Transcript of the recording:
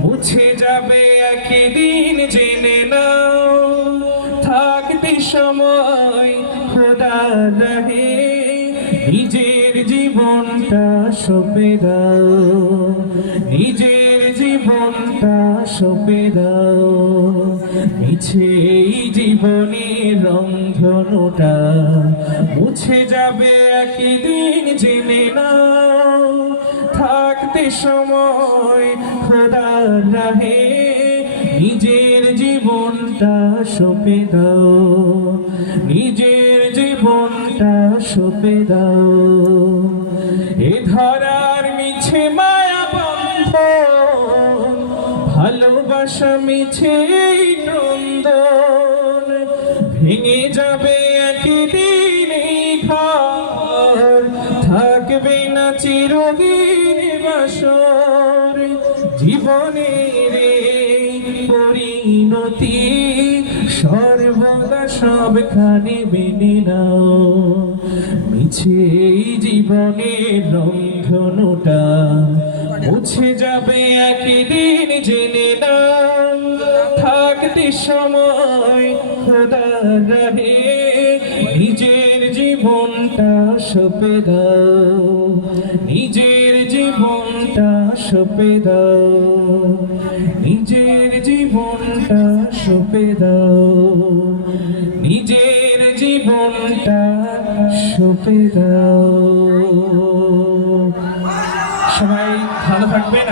মুছে যাবে একদিন জেনে নাও, থাকতে সময় খোদার রাহে নিজের জীবনটা সঁপে দাও, নিজের জীবনটা সঁপে দাও। মিছে এই জীবনের রংধনুটা মুছে যাবে একদিন জেনে নাও, থাকতে সময় খোদার রাহে নিজের জীবনটা সঁপে দাও, নিজের জীবনটা সঁপে দাও। এ ধরার মিছে মায়া বন্ধন, ভালোবাসা মিছে ক্রন্দন, ভেঙে যাবে একদিন এই ঘর, থাকবে না চিরদিন বাসর। জীবনের এই পরিণতি সর্বদা সবখানে মেনে নাও। মিছে এই জীবনের রংধনুটা মুছে যাবে একদিন জেনে নাও, থাকতে সময় খোদার রাহে নিজের জীবনটা সঁপে দাও, নিজের জীবনটা সঁপে দাও, নিজের জীবনটা সঁপে দাও, নিজের জীবনটা সঁপে দাও। সবাই ভালো থাকবেন।